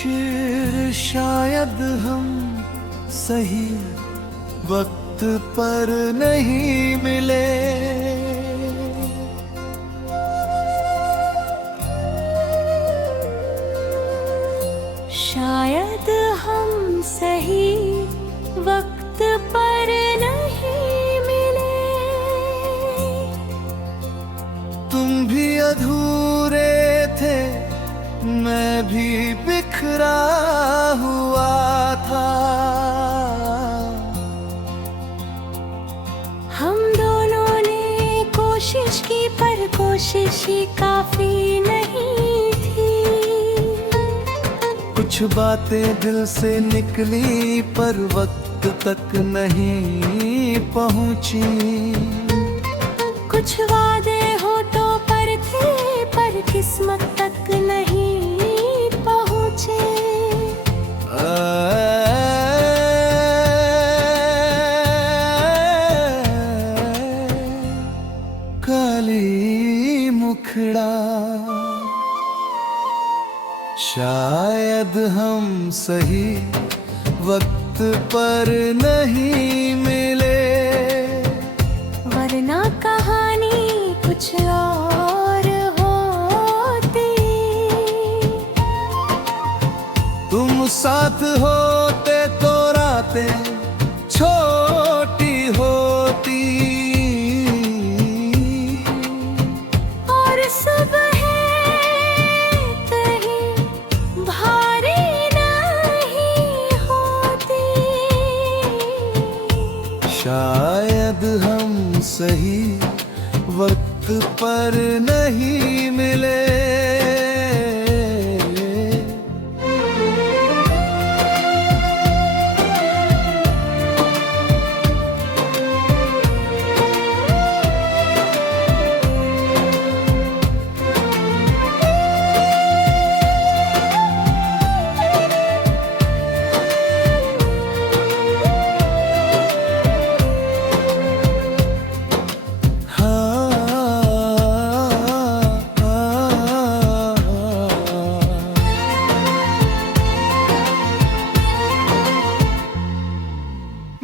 फिर शायद हम सही वक्त पर नहीं मिले। शायद हम सही वक्त पर नहीं मिले। तुम भी अधूरे थे, मैं भी बिखरा हुआ था। हम दोनों ने कोशिश की पर कोशिश ही काफी नहीं थी। कुछ बातें दिल से निकली पर वक्त तक नहीं पहुंची। कुछ वादे होठों पर थे पर किस्मत तक नहीं पहुंचे। काली मुखड़ा, शायद हम सही वक्त पर नहीं मिले। वरना कहानी कुछ और होती। तुम साथ होते तो रातें छोटी होती और सुबह कहीं भारी नहीं होती। शायद हम सही वक्त पर नहीं मिले।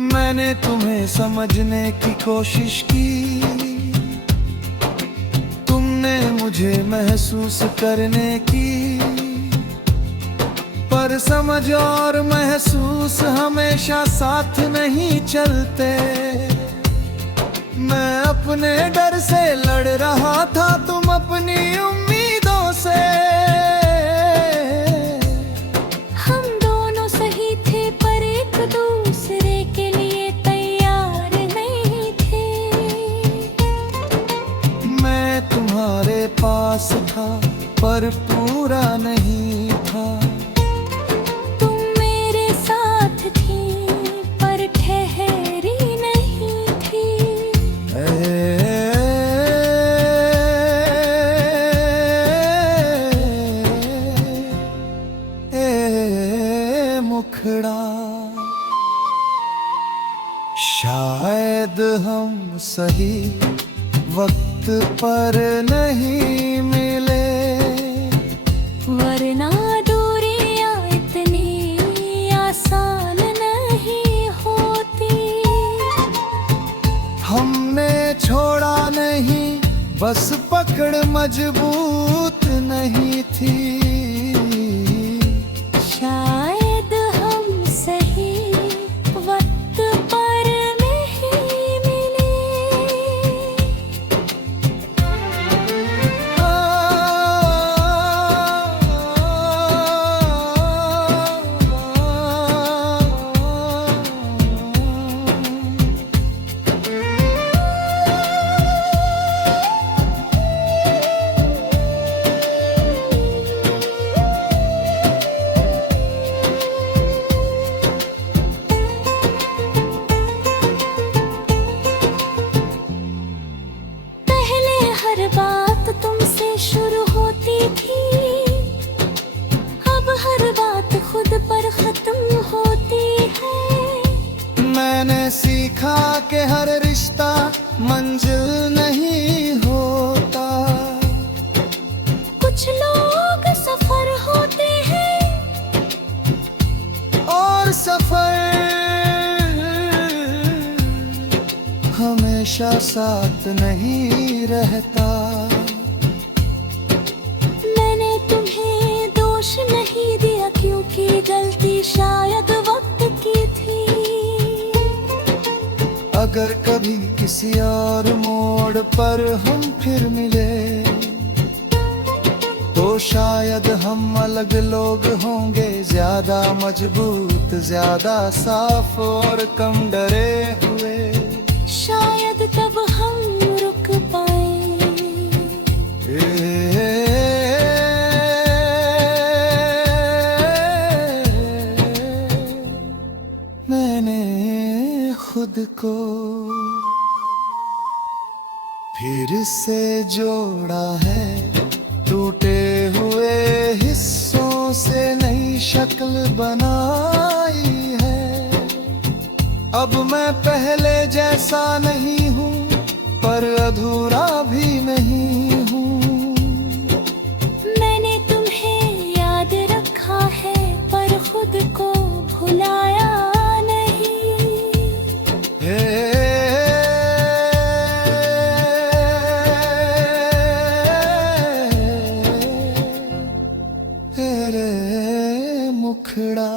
मैंने तुम्हें समझने की कोशिश की, तुमने मुझे महसूस करने की। पर समझ और महसूस हमेशा साथ नहीं चलते। मैं अपने डर से लड़ रहा था, तुम अपनी उम्मीदों से। हम दोनों सही थे पर एक दूसरे के लिए तैयार नहीं थे। मैं तुम्हारे पास था पर पूरा नहीं था। तुम मेरे साथ थी पर ठहरी नहीं थी। मुखड़ा, शायद हम सही वक्त पर नहीं मिले। वरना दूरियां इतनी आसान नहीं होती। हमने छोड़ा नहीं, बस पकड़ मजबूत नहीं थी। शायद हम सही वक्त पर नहीं मिले। हमेशा साथ नहीं रहता। मैंने तुम्हें दोष नहीं दिया क्योंकि गलती शायद वक्त की थी। अगर कभी किसी और मोड़ पर हम फिर मिले तो शायद हम अलग लोग होंगे, ज्यादा मजबूत, ज्यादा साफ और कम डरे हुए। शायद तब हम रुक पाए। मैंने खुद को फिर से जोड़ा है, टूटे हुए हिस्सों से नई शक्ल बनाई है। अब मैं पहले जैसा नहीं हूँ, पर अधूरा भी नहीं हूँ। मैंने तुम्हें याद रखा है पर खुद को भुलाया नहीं। तेरे मुखड़ा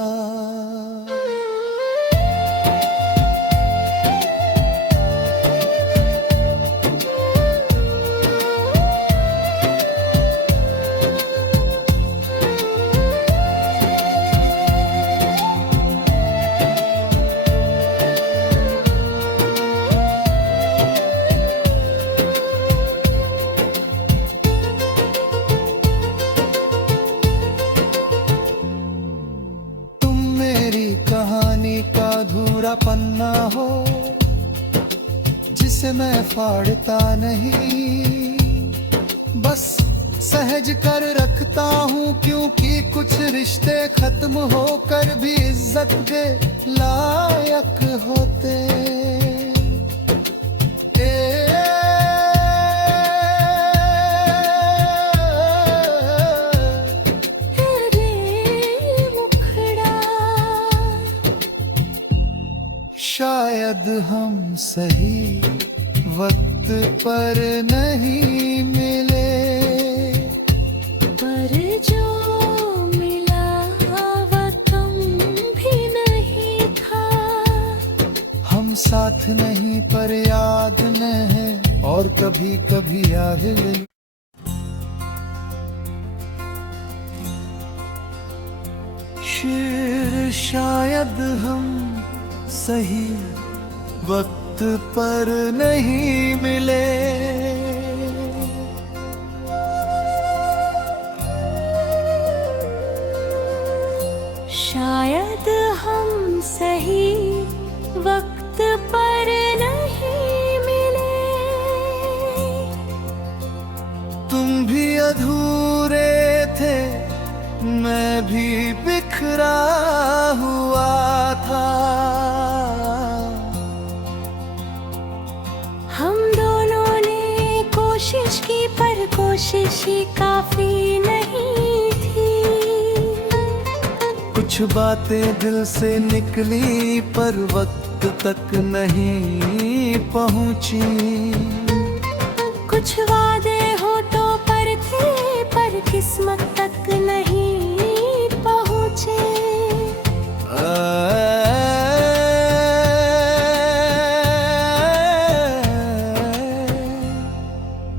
कहानी का अधूरा पन्ना हो जिसे मैं फाड़ता नहीं, बस सहज कर रखता हूँ क्योंकि कुछ रिश्ते खत्म होकर भी इज्जत के लायक होते। शायद हम सही वक्त पर नहीं मिले, पर जो मिला वो तुम भी नहीं था। हम साथ नहीं पर याद में है और कभी कभी याद ले। शायद हम सही वक्त पर नहीं मिले, शायद हम सही वक्त पर नहीं मिले। तुम भी अधूरे थे, मैं भी बिखरा हुआ था। हम दोनों ने कोशिश की पर कोशिश ही काफी नहीं थी। कुछ बातें दिल से निकली पर वक्त तक नहीं पहुंची। कुछ वादे हो तो पर थे पर किस्मत तक नहीं पहुंचे।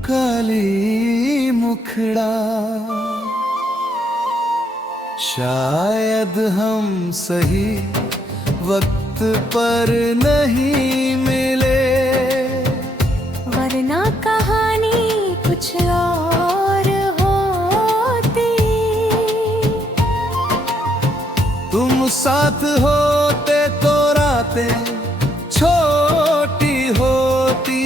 काली मुखड़ा शायद हम सही वक्त पर नहीं मिले, वरना कहानी कुछ और होती। तुम साथ होते तो रातें छोटी होती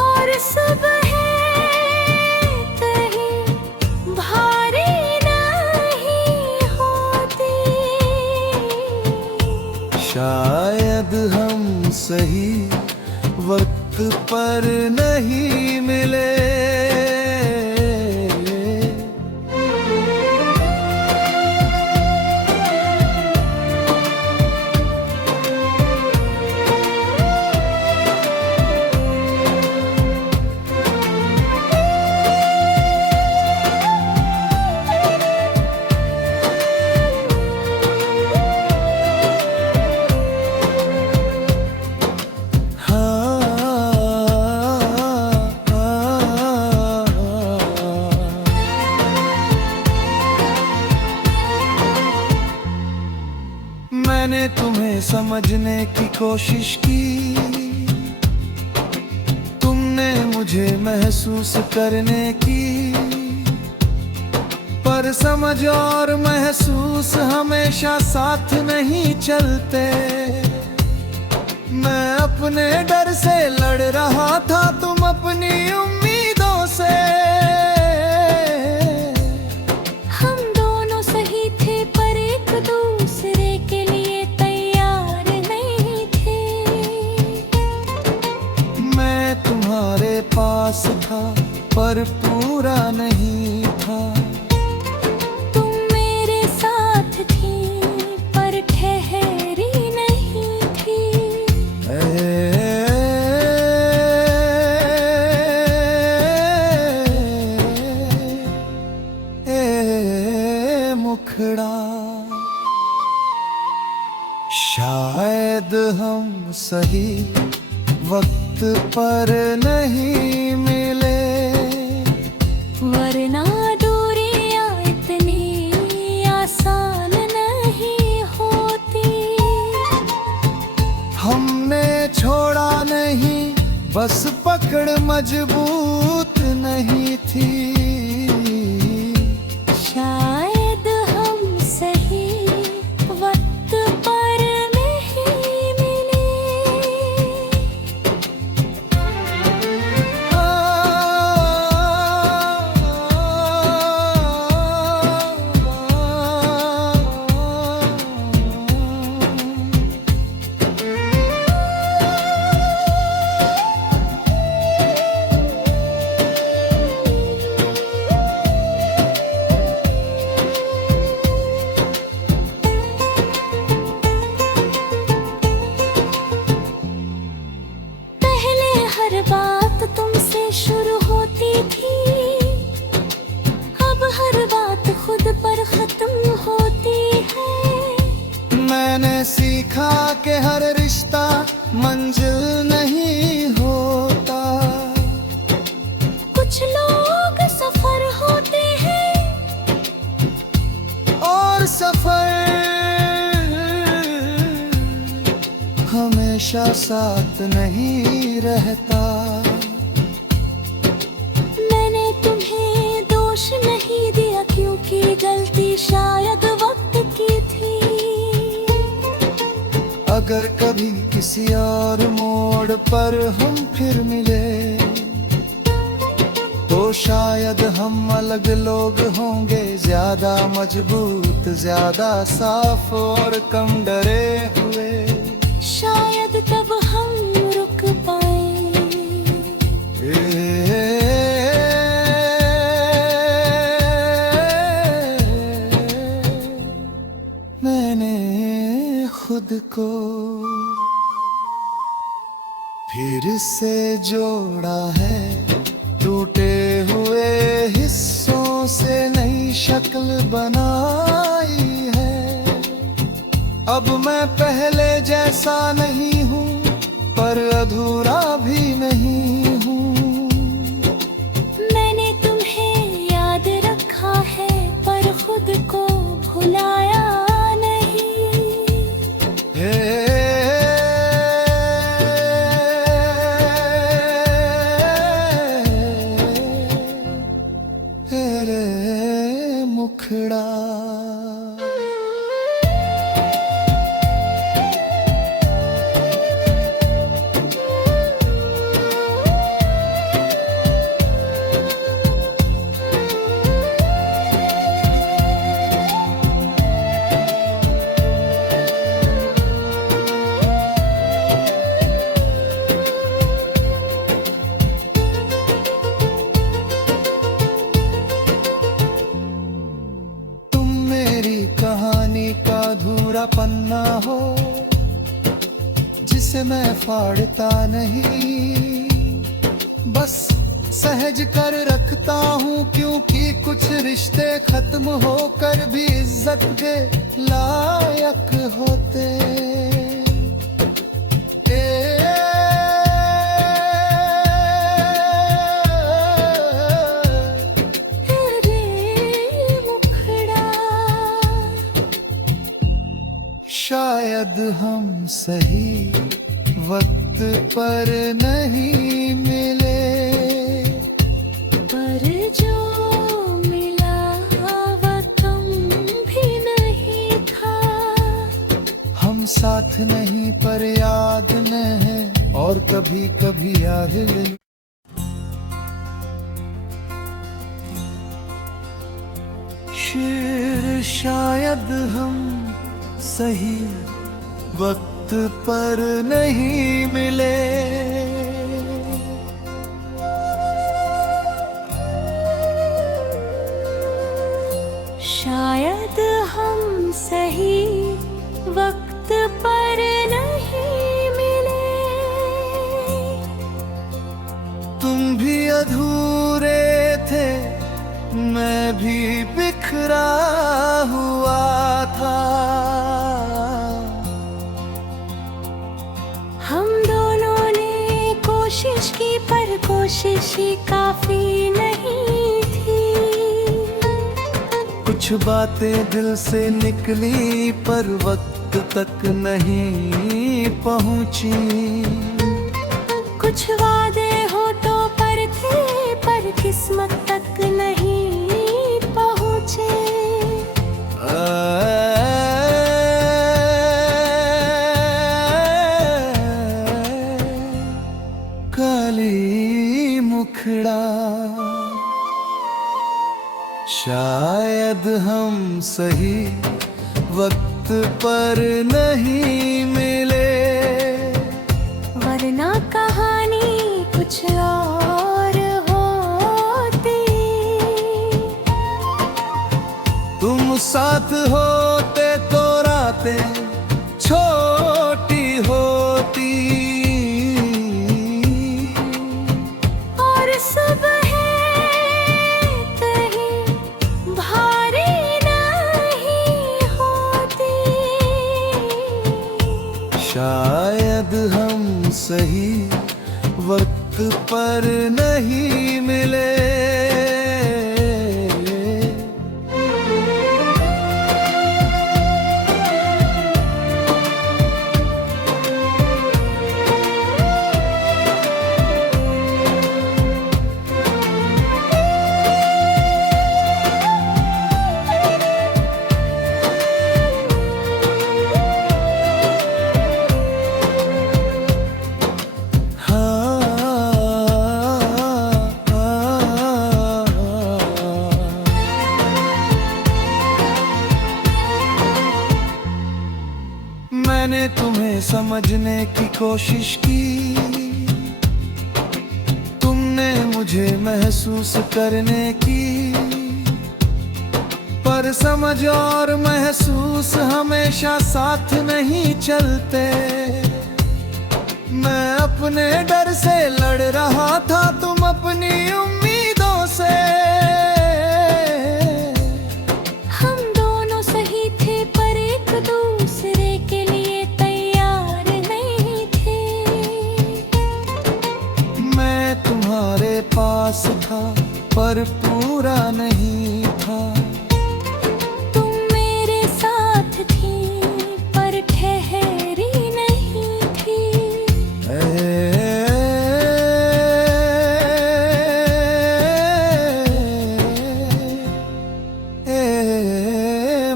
और सुबह कहीं भारी नहीं होती। शायद हम सही वक्त पर नहीं मिले। समझने की कोशिश की, तुमने मुझे महसूस करने की, पर समझ और महसूस हमेशा साथ नहीं चलते। मैं अपने डर से लड़ रहा था, तुम अपनी उम्मीदों से। हम दोनों सही थे पर एक दूसरे के लिए तैयार नहीं थे। मैं तुम्हारे पास था पर पूरा नहीं था। तुम मेरे साथ थी पर ठहरी नहीं थी। मुखड़ा, शायद हम सही वक्त पर नहीं मिले, वरना दूरियां इतनी आसान नहीं होती। हमने छोड़ा नहीं, बस पकड़ मजबूत नहीं थी। शायद हम सही वक्त पर नहीं मिले। हर बात तुमसे शुरू होती थी, अब हर बात खुद पर खत्म होती है। मैंने सीखा कि हर रिश्ता मंजिल नहीं होता। कुछ लोग सफर होते हैं और सफर हमेशा साथ नहीं रहता। मैंने तुम्हें दोष नहीं दिया क्योंकि गलती शायद वक्त की थी। अगर कभी किसी और मोड़ पर हम फिर मिले, तो शायद हम अलग लोग होंगे, ज्यादा मजबूत, ज्यादा साफ और कम डरे हुए। शायद तब हम रुक पाए। मैंने खुद को फिर से जोड़ा है, टूटे हुए हिस्सों से नई शक्ल बनाई है। अब मैं पहले जैसा नहीं हूँ, पर अधूरा भी नहीं हूँ। मैंने तुम्हें याद रखा है पर खुद को भुलाया नहीं। रे मुखड़ा, कहानी का अधूरा पन्ना हो जिसे मैं फाड़ता नहीं, बस सहज कर रखता हूँ क्योंकि कुछ रिश्ते खत्म होकर भी इज्जत के लायक होते। शायद शायद हम सही वक्त पर नहीं मिले, पर जो मिला वो तुम भी नहीं था। हम साथ नहीं पर याद न है, और कभी कभी याद ले। शेर शायद हम सही वक्त पर नहीं मिले, शायद हम सही वक्त पर नहीं मिले। तुम भी अधूरे थे, मैं भी बिखरा हुआ था। हम दोनों ने कोशिश की पर कोशिश ही काफी नहीं थी। कुछ बातें दिल से निकली पर वक्त तक नहीं पहुंची। कुछ वादे हो तो पर थे, पर किस्मत तक नहीं पहुँचे। काली मुखड़ा, शायद हम सही वक्त पर नहीं मिले, वरना कहानी कुछ और होती। तुम साथ होते तो रातें छोटी होती, और सुबह कहीं भारी नहीं होती। शायद हम सही वक्त पर नहीं मिले। मैंने तुम्हें समझने की कोशिश की, तुमने मुझे महसूस करने की, पर समझ और महसूस हमेशा साथ नहीं चलते। मैं अपने डर से लड़ रहा था, तुम अपनी उम्मीदों से। हम दोनों सही थे पर एक दूसरे के लिए तैयार नहीं थे। मैं तुम्हारे पास था पर पूरा नहीं था। तुम मेरे साथ थी पर ठहरी नहीं थी।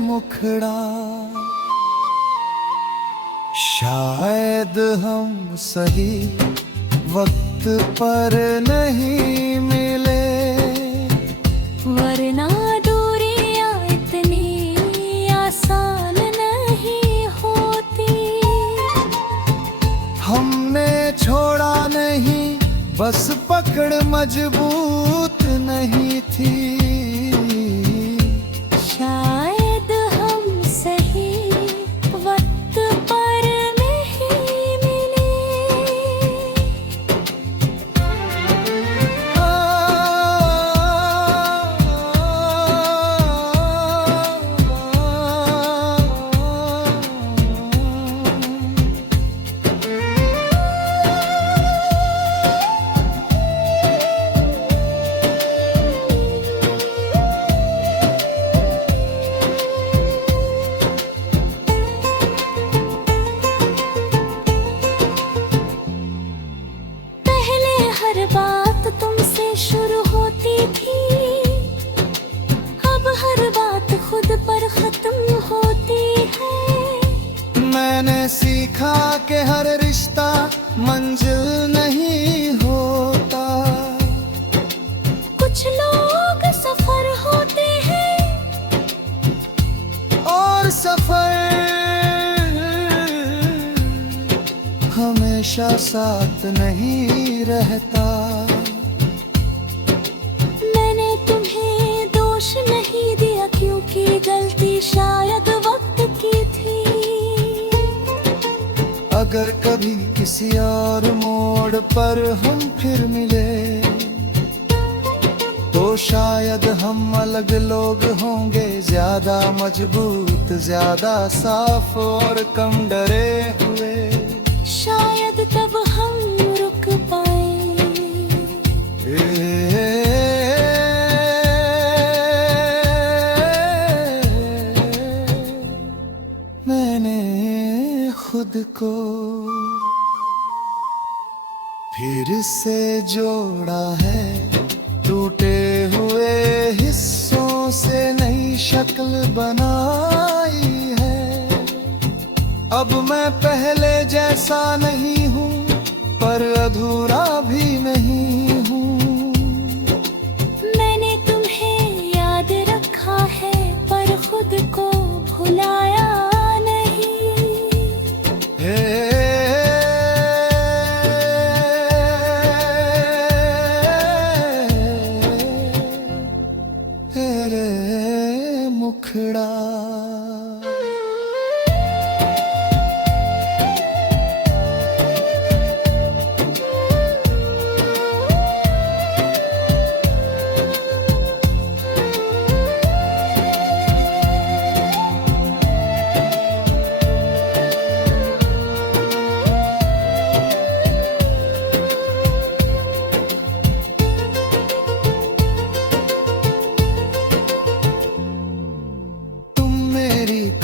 मुखड़ा, शायद हम सही वक्त पर नहीं मिले, वरना दूरियां इतनी आसान नहीं होती। हमने छोड़ा नहीं, बस पकड़ मजबूत नहीं थी। शायद हम सही वक्त पर नहीं मिले। हमेशा साथ नहीं रहता। मैंने तुम्हें दोष नहीं दिया क्योंकि गलती शायद वक्त की थी। अगर कभी किसी और मोड़ पर हम फिर मिले तो शायद हम अलग लोग होंगे, ज्यादा मजबूत, ज्यादा साफ और कम डरे हुए। शायद तब हम रुक पाए। मैंने खुद को फिर से जोड़ा है, टूटे हुए हिस्सों से नई शक्ल बनाई है। अब मैं पहले जैसा नहीं हूँ, पर अधूरा भी नहीं हूँ। मैंने तुम्हें याद रखा है पर खुद को भुलाया नहीं। रे मुखड़ा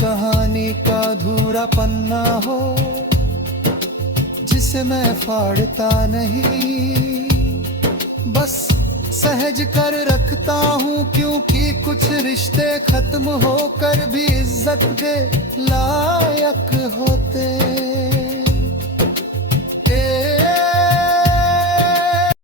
कहानी का अधूरा पन्ना हो जिसे मैं फाड़ता नहीं, बस सहज कर रखता हूँ क्योंकि कुछ रिश्ते खत्म होकर भी इज्जत के लायक होते।